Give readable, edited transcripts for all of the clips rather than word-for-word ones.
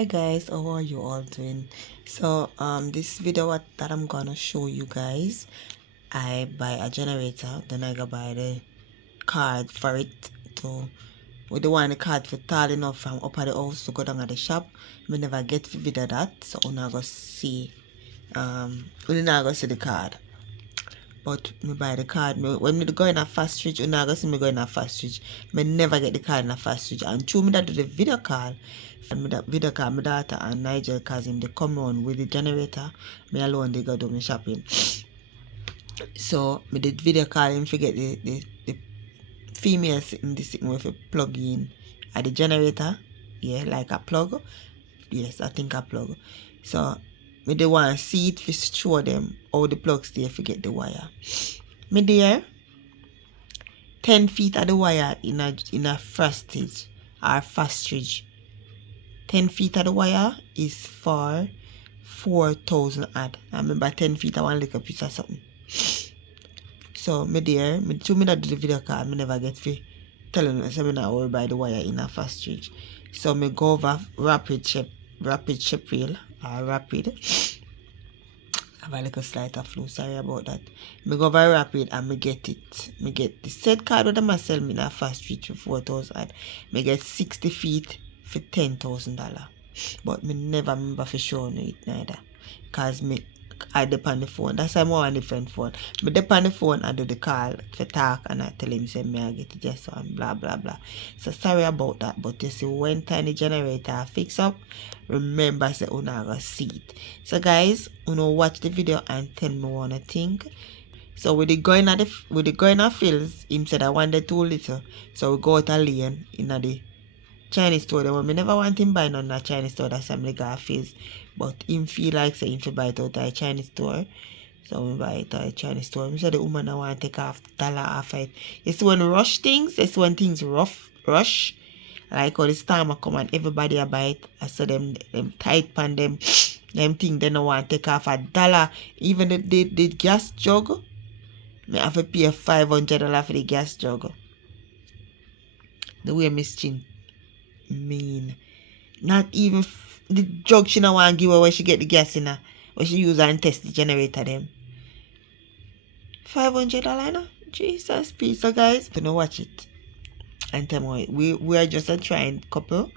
Hi guys, how are you all doing? So this video that I'm gonna show you guys, I buy a generator, then I go buy the card for it to with the one the card for tall enough from up at the house to go down at the shop. We never get to video that, so we not go see we not go see the card. But me buy the card. When me go in a fast reach, you not go see me go in a fast reach. Me never get the card in a fast reach. And through me that do the video call, and me that video call my daughter and Nigel cousin, they come on with the generator. Me alone they go do me shopping. So me did video call him forget the female sitting the sitting with a plug in at the generator. Yeah, like a plug. Yes, I think a plug. So me they want to see it to show them how the plugs there forget the wire. Me there 10 feet of the wire in a frostage or fastrage. 10 feet of the wire is for 4,000 odd. I remember 10 feet of one little piece of something. So me there, me not do the video call, me never get to telling me so me not worry by the wire in a fastrage. So me go over rapid Sheffield or rapid. I have a little slight of flu, sorry about that. Me go over rapid and me get it. Me get the set card with them sell me in a fast reach for 4,000. Me get 60 feet for $10,000. But me never remember for showing it neither. Cause I depend on the phone. That's why I'm on a different phone. Me depend on the phone, I do the call for talk and I tell him say me I get it just so and blah blah blah. So sorry about that. But you see when tiny generator fix up, remember say you not gonna see it. So guys, you know watch the video and tell me what you think. So with the going at fields, him said I wanted too little. So we go out a lane in the Chinese store. Then me never want him buy none that Chinese store that some guy feels. But him feel like say him buy it out at a Chinese store. So we buy it at a Chinese store. Me say the woman I want to take off dollar off it. You see when rush things, it's when things rush. Like all the storm come and everybody a buy it. I saw them tight pan them thing they don't want to take off $1. Even the gas jug. Me have to pay $500 for the gas jug. The way Miss Chin mean. Not even the jug she don't want to give her where she get the gas in her. Where she use and test the generator them. $500 no? Jesus peace. So guys, you know watch it. And tell me we are just a trying couple.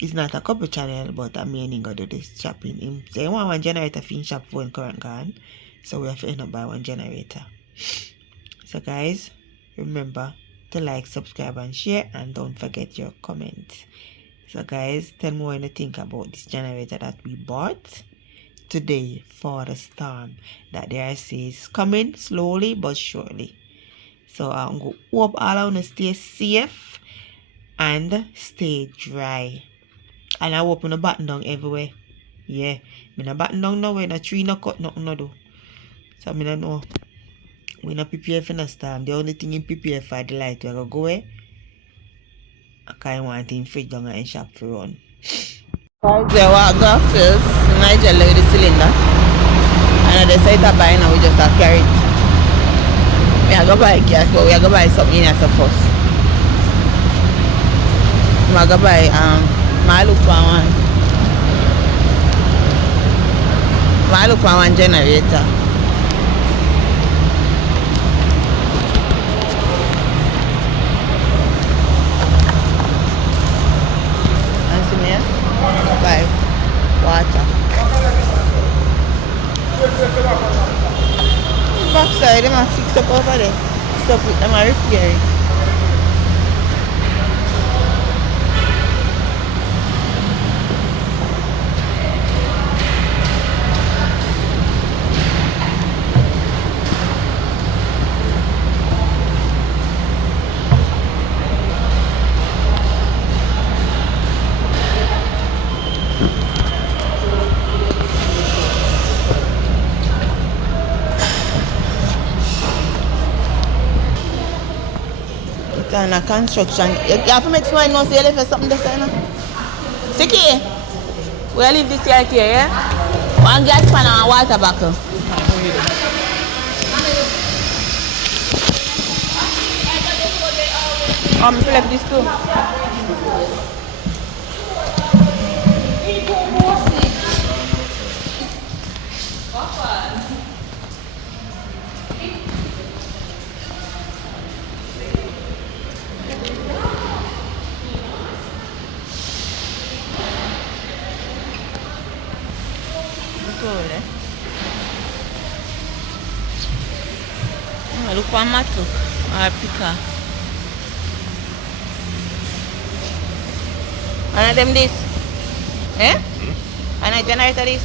It's not a couple channel, but I mean go do this shopping. Him say he want one generator for shop phone current gone. So we have to end up buy one generator. So guys, remember to like, subscribe and share, and don't forget your comment. So guys, tell me what you think about this generator that we bought today for the storm that there says coming slowly but surely. So I'm going to hope all of you stay safe and stay dry. And I hope you not batten down everywhere. Yeah, me not batten down nowhere, no tree, no cut, nothing no do. So I don't know. We not prepare for the storm. The only thing in prepare for the light we go away. I can't want in fridge down and shop for run. Guys, we walk go first. Nigel with the cylinder. And I decided to buy now we just have carry it. We are going to buy gas, but we are going to buy something else first. We are going to buy I look for one generator. Buy water. Backside, them are fix up over there. Stop with them and repair it. And a construction. You have to make sure I know say you left something this side. Siki, we'll leave this here, yeah? One gas pan and a water bottle. Left this too. told, eh? Look for matuk or picker. One of them this? Eh? And a generator this?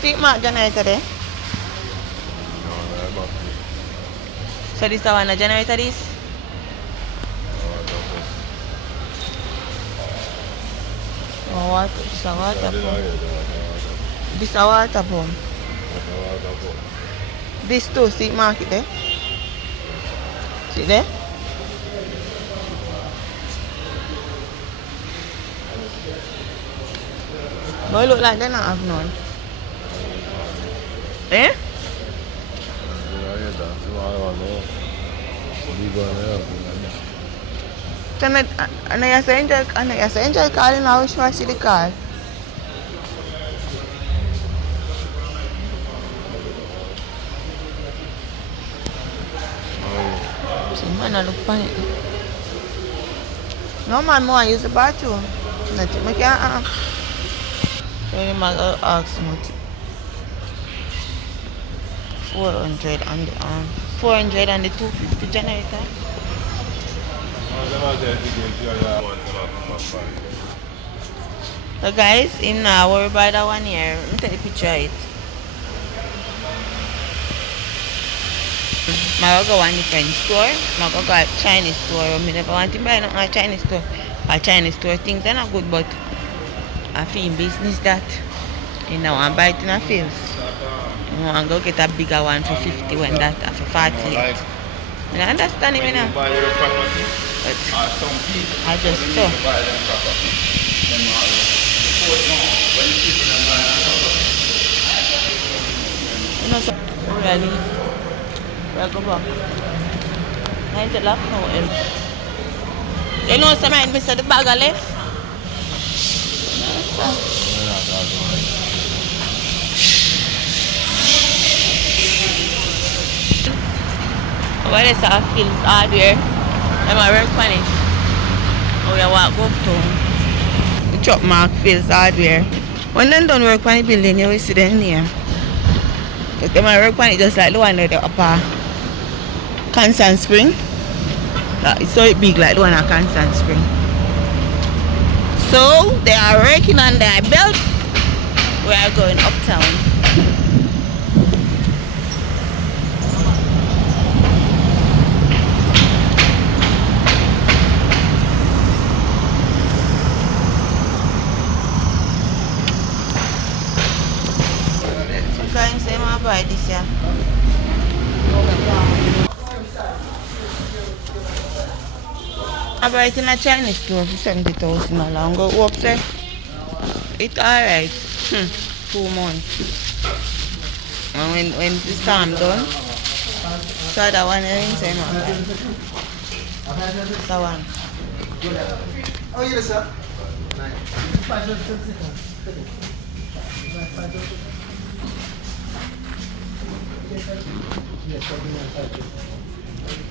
See mark generator there? So this is one a generator this? Oh, water. This is a water pump. This is a water pump. This too, see mark it there? See it there? But it look like they don't have none. Eh? And I say Angel calling now, which one see the car? See, man, I look funny. No, man, more use the bathroom. Nothing, I can't. So, you might ask me. 400 and the 400 and the 250 generator. So guys, him now worry about that one here. Let me take the picture of it. I go to a different store. I go to a Chinese store. I never want to buy nothing at a Chinese store. A Chinese store things are not good, but I feel in business that you know I buy it in a fields. You know, and go get a bigger one for 50 when that for 48. You understand me now? But I just saw. You know, so really, we'll go back. I ain't left now. You know, sometimes Mr. The bag of left. What is our fields hardware? I'm a work on it. Oh, you walk up to the truck mark fields hardware. When they don't work on the building, you will see them here. But they might work on it just like the one at the upper Constant Spring. It's so big like the one at Constant Spring. So they are working on their belt. We are going uptown. I buy this year. I buy it in a Chinese store for 70,000 dollars. Go up there. It's alright. 2 months. And when the storm done, so that one inside my bag. That one. Oh, yes, sir.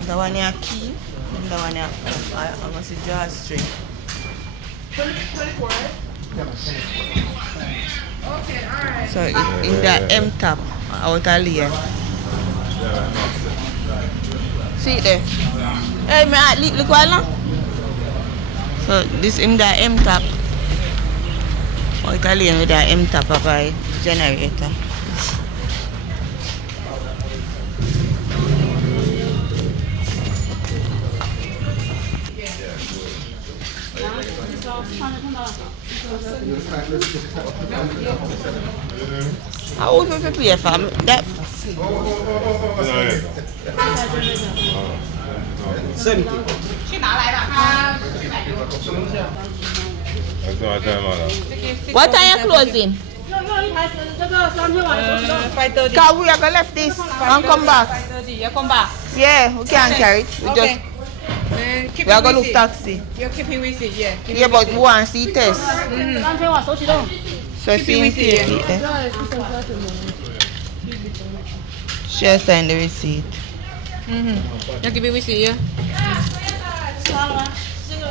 The one here key, and the one here I'm going to draw string. 24. Okay, alright. So in the M top, outer layer. See it there? Hey, look what now? So this in the M top. Outer layer with the M top of a generator. How would you prepare for that? What time you closing? 5:30. Because we are going to left this and come back. 5:30. You come back. Yeah, we can't carry it. We just Keep we are it going to with look it. taxi. You keep it with it, yeah. Keep Yeah, it but with we want to see test. So Keep see it him with take it, it. She'll send the receipt. You keep it with it, yeah.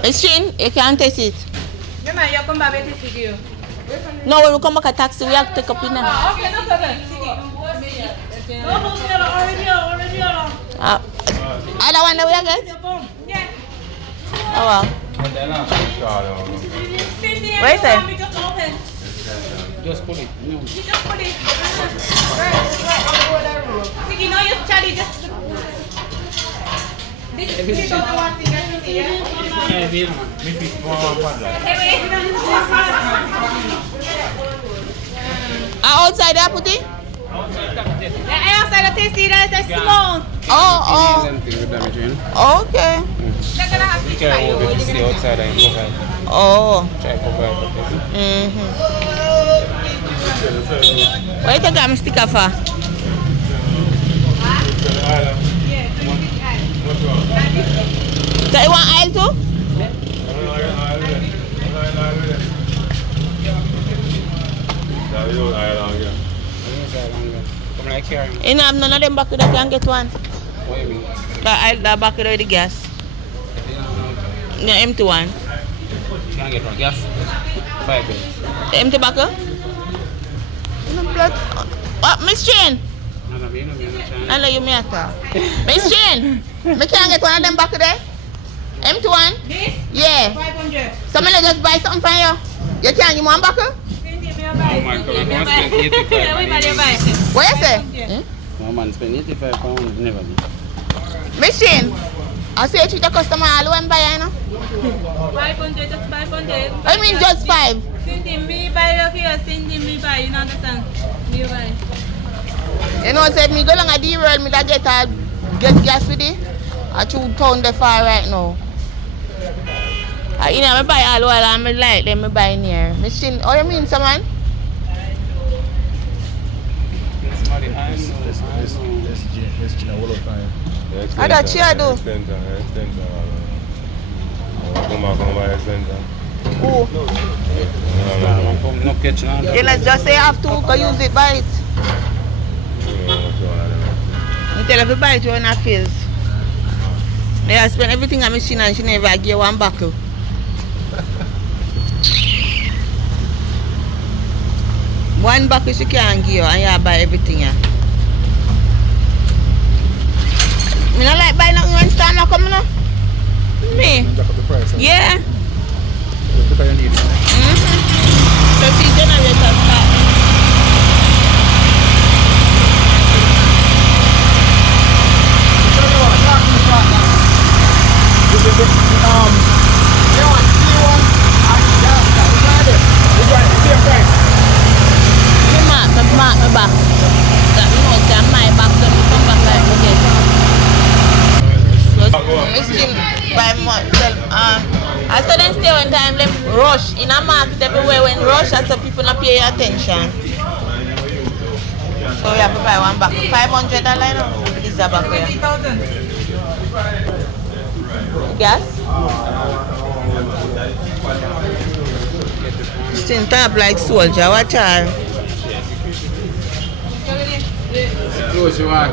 It's Chin, you can't taste it. You come back with it, you. No, when we come back a taxi, we have to take up in there. Okay, no problem. Other one that we are get? Oh wow. Where is it? Just put it. No. Siki, no use Charlie, just... This is the one thing that you see, yeah? Outside there, put it? Outside the tasty, that's a small. Oh, okay. They're gonna have to Try to if you stay outside and cover it. Oh. Try to cover it. Where you take my sticker for? So you want aisle too? Come like here. You know, have none of them back that can get one. What do you mean? The back with the gas. The empty one. Can't get one gas. 5 beds. The empty back? What, Miss Jane? I know you me at her. Miss Jane, me can't get one of them back there. Empty one? This? Yeah. 500. So me just buy something from you. You can't give me one back? Oh my God, I want to spend 85 What you say? No man, spend 85 pounds, never be. Miss Jane, I say you treat the customer all when buy, you know? 500, just 500. I mean just 5. Cindy, me buy look here, Cindy, me buy, you know understand? Me buy. You know, said me go along a D-World, me that get gas with it. I choose town the far right now. You know, I buy all while and I like them, I buy near. Miss Jane, oh you mean someone? I thought she had do. Who? No kitchen. You know, just say you have to go use it, buy it. You tell her to buy it when I feels. They spend everything on machine and she never give you one buckle. One buckle she can't give you and you buy everything. Yeah. I don't like buying nothing when time not coming up. Me? Yeah. So she generator start. Mark my back. That you know, it's my back, so you come back like okay. So miskin by myself. I saw them stay one time, them rush in a market everywhere when rush, and so people not pay attention. So we have to buy one back. $500 now. This is a back here. 20,000. Gas? Still top like soldier, watch her. Close your eye.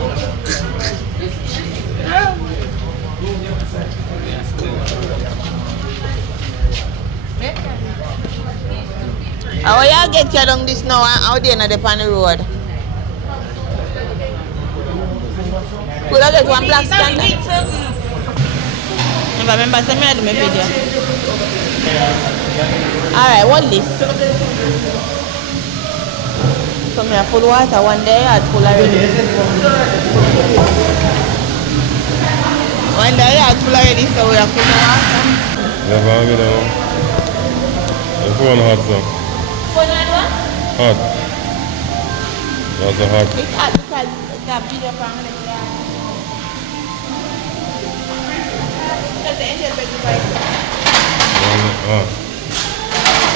How you get you down this now? How they not up on the road? Could I get one black standard? If I remember, send me out my video. Alright, what this? So me a full water one day, I full already. One day I full already, so we are full water. Yeah, but I'm gonna phone hot some. Phone what? Hot. That's a hot. It's hot because it's a video from the because the engine is very Hot.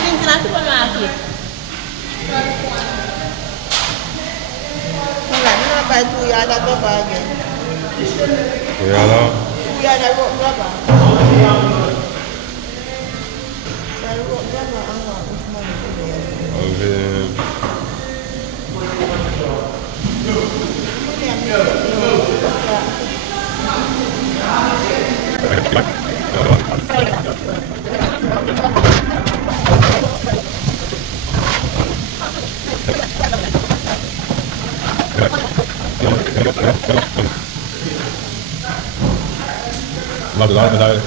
things in a supermarket. Hold on, I'm going to buy 2 yards of rubber again. Yeah, no? 2 yards of rubber. So I wrote rubber and what this money Lang med dig.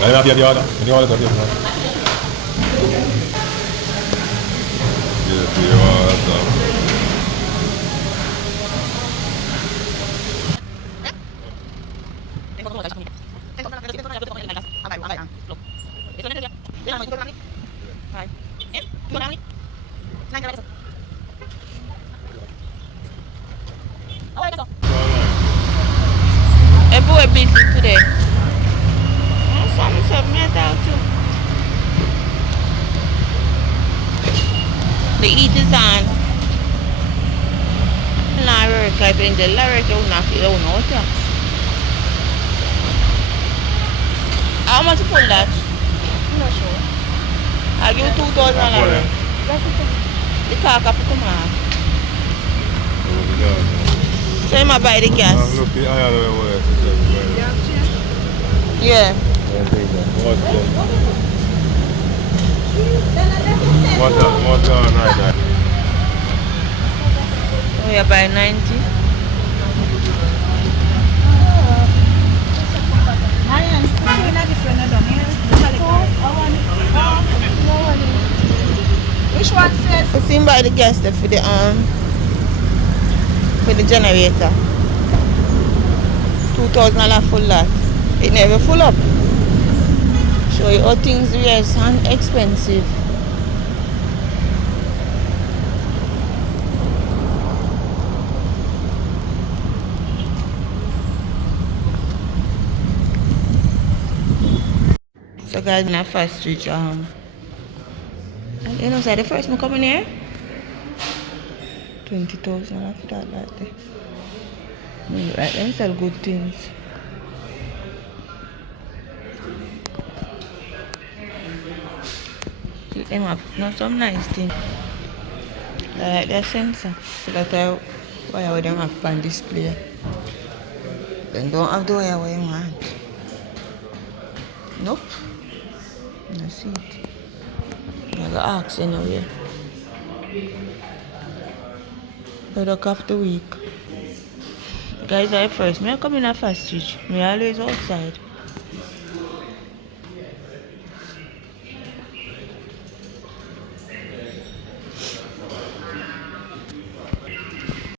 Nej, jeg gør det. Jeg gør det. Det var så. Everywhere busy today. Some submit out too. The heat is on. Larry, I think the Larry will not feel out here. How much for that? I'm not sure. I give you 2,000 Larry. The car can come on. So you might buy the gas. Yeah. Oh, you buy 90. Which one says? You see him buy the gas there for the generator. $2,000 full lot. It never full up. Show you how things are and expensive. So guys, in a fast street, you know, so the first one coming here, 20,000 after that, like that. Right, them sell good things. Them have not some nice things. Like their sensor. So that wire them have on display. Then don't have the wire where you want. Nope. No see it. I got ask anyway. Product of the week. Guys, I first. Me come in a fast street. Me always outside.